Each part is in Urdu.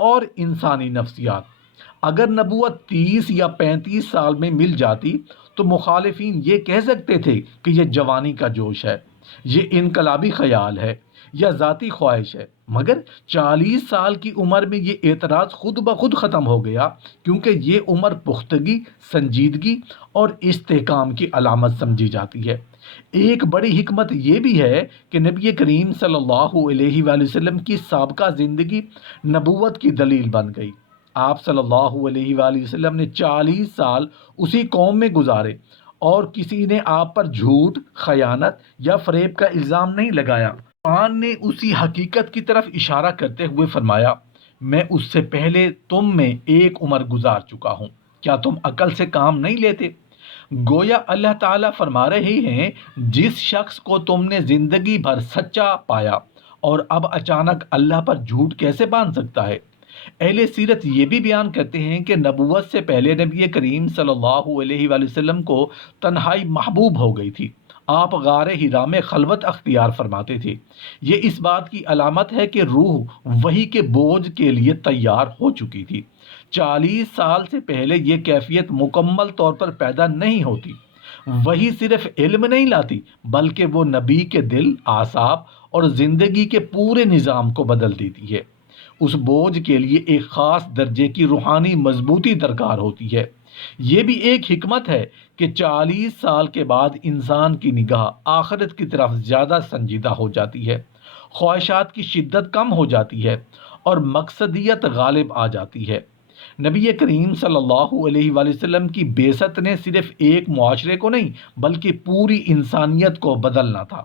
اور انسانی نفسیات۔ اگر نبوت 30 یا 35 سال میں مل جاتی تو مخالفین یہ کہہ سکتے تھے کہ یہ جوانی کا جوش ہے، یہ انقلابی خیال ہے یا ذاتی خواہش ہے، مگر 40 سال کی عمر میں یہ اعتراض خود بخود ختم ہو گیا، کیونکہ یہ عمر پختگی، سنجیدگی اور استحکام کی علامت سمجھی جاتی ہے۔ ایک بڑی حکمت یہ بھی ہے کہ نبی کریم صلی اللہ علیہ وآلہ وسلم کی سابقہ زندگی نبوت کی دلیل بن گئی۔ آپ صلی اللہ علیہ وآلہ وسلم نے 40 سال اسی قوم میں گزارے اور کسی نے آپ پر جھوٹ، خیانت یا فریب کا الزام نہیں لگایا۔ قرآن نے اسی حقیقت کی طرف اشارہ کرتے ہوئے فرمایا، میں اس سے پہلے تم میں ایک عمر گزار چکا ہوں، کیا تم عقل سے کام نہیں لیتے؟ گویا اللہ تعالیٰ فرما رہے ہیں، جس شخص کو تم نے زندگی بھر سچا پایا اور اب اچانک اللہ پر جھوٹ کیسے باندھ سکتا ہے؟ اہل سیرت یہ بھی بیان کرتے ہیں کہ نبوت سے پہلے نبی کریم صلی اللہ علیہ وآلہ وسلم کو تنہائی محبوب ہو گئی تھی۔ آپ غار حرا میں خلوت اختیار فرماتے تھے۔ یہ اس بات کی علامت ہے کہ روح وحی کے بوجھ کے لیے تیار ہو چکی تھی۔ 40 سال سے پہلے یہ کیفیت مکمل طور پر پیدا نہیں ہوتی۔ وہی صرف علم نہیں لاتی، بلکہ وہ نبی کے دل، اعصاب اور زندگی کے پورے نظام کو بدل دیتی ہے۔ اس بوجھ کے لیے ایک خاص درجے کی روحانی مضبوطی درکار ہوتی ہے۔ یہ بھی ایک حکمت ہے کہ 40 سال کے بعد انسان کی نگاہ آخرت کی طرف زیادہ سنجیدہ ہو جاتی ہے، خواہشات کی شدت کم ہو جاتی ہے اور مقصدیت غالب آ جاتی ہے۔ نبی کریم صلی اللہ علیہ وآلہ وسلم کی بعثت نے صرف ایک معاشرے کو نہیں بلکہ پوری انسانیت کو بدلنا تھا۔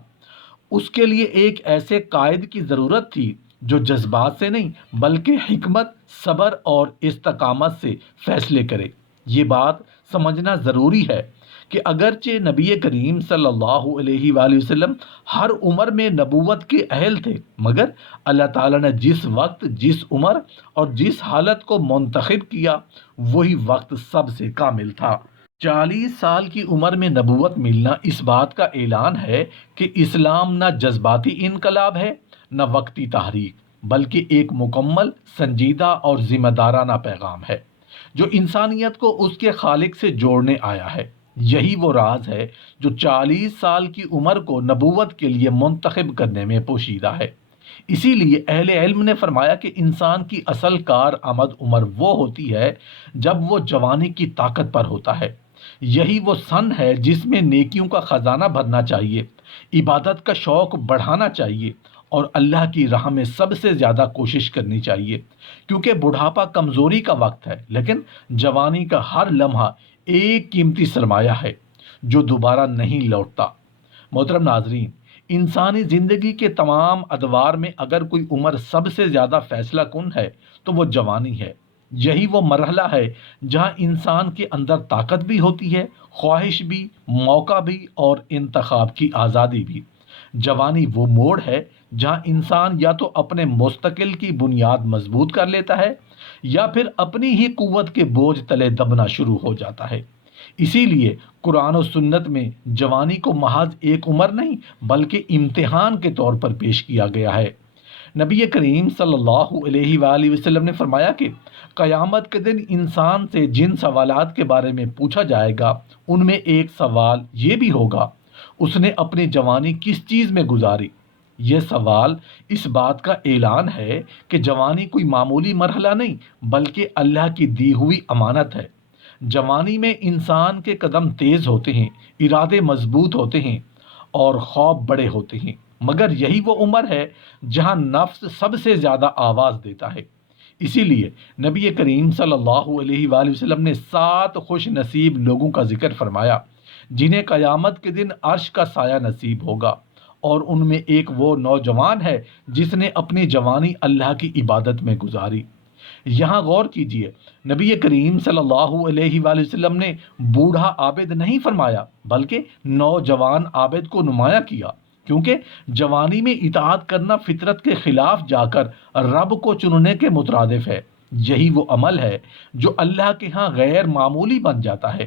اس کے لیے ایک ایسے قائد کی ضرورت تھی جو جذبات سے نہیں بلکہ حکمت، صبر اور استقامت سے فیصلے کرے۔ یہ بات سمجھنا ضروری ہے کہ اگرچہ نبی کریم صلی اللہ علیہ وآلہ وسلم ہر عمر میں نبوت کے اہل تھے، مگر اللہ تعالیٰ نے جس وقت، جس عمر اور جس حالت کو منتخب کیا، وہی وقت سب سے کامل تھا۔ 40 سال کی عمر میں نبوت ملنا اس بات کا اعلان ہے کہ اسلام نہ جذباتی انقلاب ہے، نہ وقتی تحریک، بلکہ ایک مکمل، سنجیدہ اور ذمہ دارانہ پیغام ہے جو انسانیت کو اس کے خالق سے جوڑنے آیا ہے۔ یہی وہ راز ہے جو 40 سال کی عمر کو نبوت کے لیے منتخب کرنے میں پوشیدہ ہے۔ اسی لیے اہل علم نے فرمایا کہ انسان کی اصل کارآمد عمر وہ ہوتی ہے جب وہ جوانی کی طاقت پر ہوتا ہے۔ یہی وہ سن ہے جس میں نیکیوں کا خزانہ بھرنا چاہیے، عبادت کا شوق بڑھانا چاہیے اور اللہ کی راہ میں سب سے زیادہ کوشش کرنی چاہیے، کیونکہ بڑھاپا کمزوری کا وقت ہے، لیکن جوانی کا ہر لمحہ ایک قیمتی سرمایہ ہے جو دوبارہ نہیں لوٹتا۔ محترم ناظرین، انسانی زندگی کے تمام ادوار میں اگر کوئی عمر سب سے زیادہ فیصلہ کن ہے تو وہ جوانی ہے۔ یہی وہ مرحلہ ہے جہاں انسان کے اندر طاقت بھی ہوتی ہے، خواہش بھی، موقع بھی اور انتخاب کی آزادی بھی۔ جوانی وہ موڑ ہے جہاں انسان یا تو اپنے مستقل کی بنیاد مضبوط کر لیتا ہے یا پھر اپنی ہی قوت کے بوجھ تلے دبنا شروع ہو جاتا ہے۔ اسی لیے قرآن و سنت میں جوانی کو محض ایک عمر نہیں بلکہ امتحان کے طور پر پیش کیا گیا ہے۔ نبی کریم صلی اللہ علیہ وآلہ وسلم نے فرمایا کہ قیامت کے دن انسان سے جن سوالات کے بارے میں پوچھا جائے گا ان میں ایک سوال یہ بھی ہوگا، اس نے اپنی جوانی کس چیز میں گزاری؟ یہ سوال اس بات کا اعلان ہے کہ جوانی کوئی معمولی مرحلہ نہیں بلکہ اللہ کی دی ہوئی امانت ہے۔ جوانی میں انسان کے قدم تیز ہوتے ہیں، ارادے مضبوط ہوتے ہیں اور خواب بڑے ہوتے ہیں، مگر یہی وہ عمر ہے جہاں نفس سب سے زیادہ آواز دیتا ہے۔ اسی لیے نبی کریم صلی اللہ علیہ وآلہ وسلم نے 7 خوش نصیب لوگوں کا ذکر فرمایا جنہیں قیامت کے دن عرش کا سایہ نصیب ہوگا، اور ان میں ایک وہ نوجوان ہے جس نے اپنی جوانی اللہ کی عبادت میں گزاری۔ یہاں غور کیجئے، نبی کریم صلی اللہ علیہ وآلہ وسلم نے بوڑھا عابد نہیں فرمایا بلکہ نوجوان عابد کو نمایاں کیا، کیونکہ جوانی میں اطاعت کرنا فطرت کے خلاف جا کر رب کو چننے کے مترادف ہے۔ یہی وہ عمل ہے جو اللہ کے ہاں غیر معمولی بن جاتا ہے۔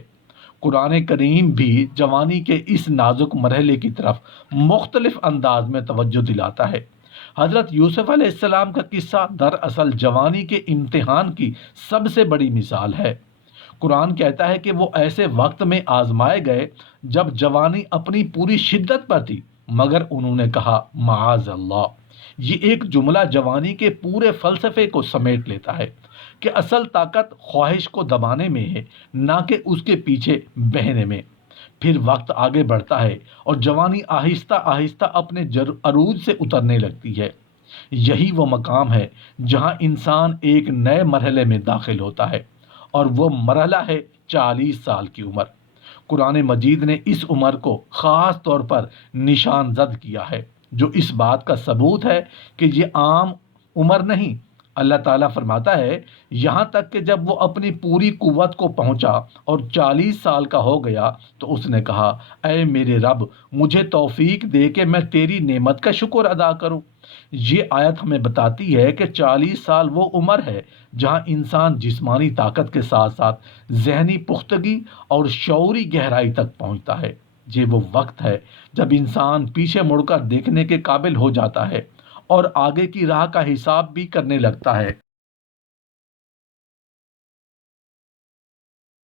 قرآن کریم بھی جوانی کے اس نازک مرحلے کی طرف مختلف انداز میں توجہ دلاتا ہے۔ حضرت یوسف علیہ السلام کا قصہ دراصل جوانی کے امتحان کی سب سے بڑی مثال ہے۔ قرآن کہتا ہے کہ وہ ایسے وقت میں آزمائے گئے جب جوانی اپنی پوری شدت پر تھی، مگر انہوں نے کہا معاذ اللہ۔ یہ ایک جملہ جوانی کے پورے فلسفے کو سمیٹ لیتا ہے کہ اصل طاقت خواہش کو دبانے میں ہے، نہ کہ اس کے پیچھے بہنے میں۔ پھر وقت آگے بڑھتا ہے اور جوانی آہستہ آہستہ اپنے عروج سے اترنے لگتی ہے۔ یہی وہ مقام ہے جہاں انسان ایک نئے مرحلے میں داخل ہوتا ہے، اور وہ مرحلہ ہے 40 سال کی عمر۔ قرآن مجید نے اس عمر کو خاص طور پر نشان زد کیا ہے، جو اس بات کا ثبوت ہے کہ یہ عام عمر نہیں۔ اللہ تعالیٰ فرماتا ہے، یہاں تک کہ جب وہ اپنی پوری قوت کو پہنچا اور 40 سال کا ہو گیا تو اس نے کہا، اے میرے رب، مجھے توفیق دے کہ میں تیری نعمت کا شکر ادا کروں۔ یہ آیت ہمیں بتاتی ہے کہ 40 سال وہ عمر ہے جہاں انسان جسمانی طاقت کے ساتھ ساتھ ذہنی پختگی اور شعوری گہرائی تک پہنچتا ہے۔ یہ وہ وقت ہے جب انسان پیچھے مڑ کر دیکھنے کے قابل ہو جاتا ہے اور آگے کی راہ کا حساب بھی کرنے لگتا ہے۔